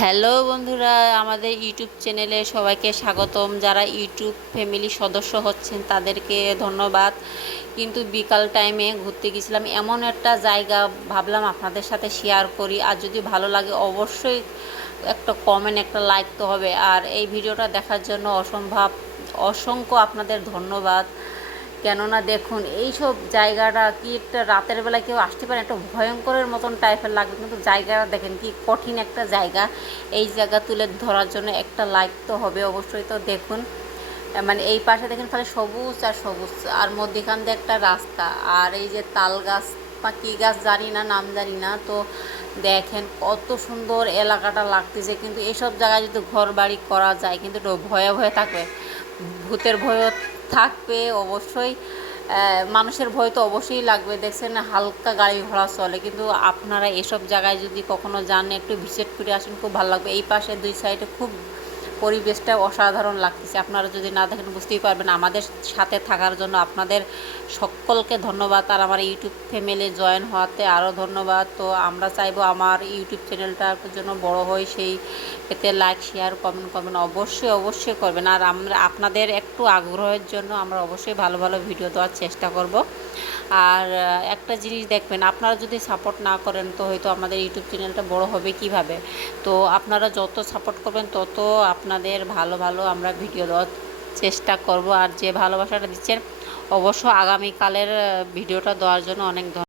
Hello বন্ধুরা, আমাদের YouTube চ্যানেলে সবাইকে স্বাগতম। যারা ইউটিউব ফ্যামিলি সদস্য হচ্ছেন তাদেরকে ধন্যবাদ। কিন্তু বিকাল টাইমে ঘুরতে গেছিলাম এমন একটা জায়গা, ভাবলাম আপনাদের সাথে শেয়ার করি। আর যদি ভালো লাগে অবশ্যই একটা কমেন্ট, একটা লাইক তো হবে। আর এই ভিডিওটা দেখার জন্য অসংখ্য আপনাদের ধন্যবাদ। কেননা দেখুন, এইসব জায়গাটা কি একটা রাতের বেলা কেউ আসতে পারে, একটা ভয়ঙ্করের মতন টাইপের লাগবে, কিন্তু জায়গাটা দেখেন কি কঠিন একটা জায়গা। এই জায়গা তুলে ধরার জন্য একটা লাইক তো হবে অবশ্যই। তো দেখুন, মানে এই পাশে দেখেন খালি সবুজ আর সবুজ, আর মধ্যিখান দিয়ে একটা রাস্তা, আর এই যে তাল গাছ বা কী গাছ জানি না, নাম জানি না। তো দেখেন কত সুন্দর এলাকাটা লাগতেছে। কিন্তু এসব জায়গায় যদি ঘর বাড়ি করা যায়, কিন্তু একটু ভয়ে ভয়ে থাকবে, ভূতের ভয়ও থাকবে অবশ্যই। মানুষের ভয় তো অবশ্যই লাগবে। দেখছেন হালকা গাড়ি ঘোড়া চলে, কিন্তু আপনারা এসব জায়গায় যদি কখনো যান, একটু ভিজিট করে আসেন, খুব ভালো লাগবে। এই পাশে দুই সাইডে খুব পরিবেশটা অসাধারণ লাগতেছে। আপনারা যদি না দেখেন বুঝতেই পারবেন। আমাদের সাথে থাকার জন্য আপনাদের সকলকে ধন্যবাদ। আর আমার ইউটিউব ফ্যামিলি জয়েন হওয়াতে আরও ধন্যবাদ। তো আমরা চাইবো আমার ইউটিউব চ্যানেলটার জন্য বড় হয়, সেই এতে লাইক শেয়ার কমেন্ট অবশ্যই করবেন। আর আমরা আপনাদের একটু আগ্রহের জন্য আমরা অবশ্যই ভালো ভালো ভিডিও দেওয়ার চেষ্টা করব। আর একটা জিনিস দেখবেন, আপনারা যদি সাপোর্ট না করেন তো হয়তো আমাদের ইউটিউব চ্যানেলটা বড় হবে কিভাবে। তো আপনারা যত সাপোর্ট করবেন তত আপনাদের ভালো ভালো আমরা ভিডিও দেওয়ার চেষ্টা করব। আর যে ভালোবাসাটা দিচ্ছেন, অবশ্য আগামীকালের ভিডিওটা দেওয়ার জন্য অনেক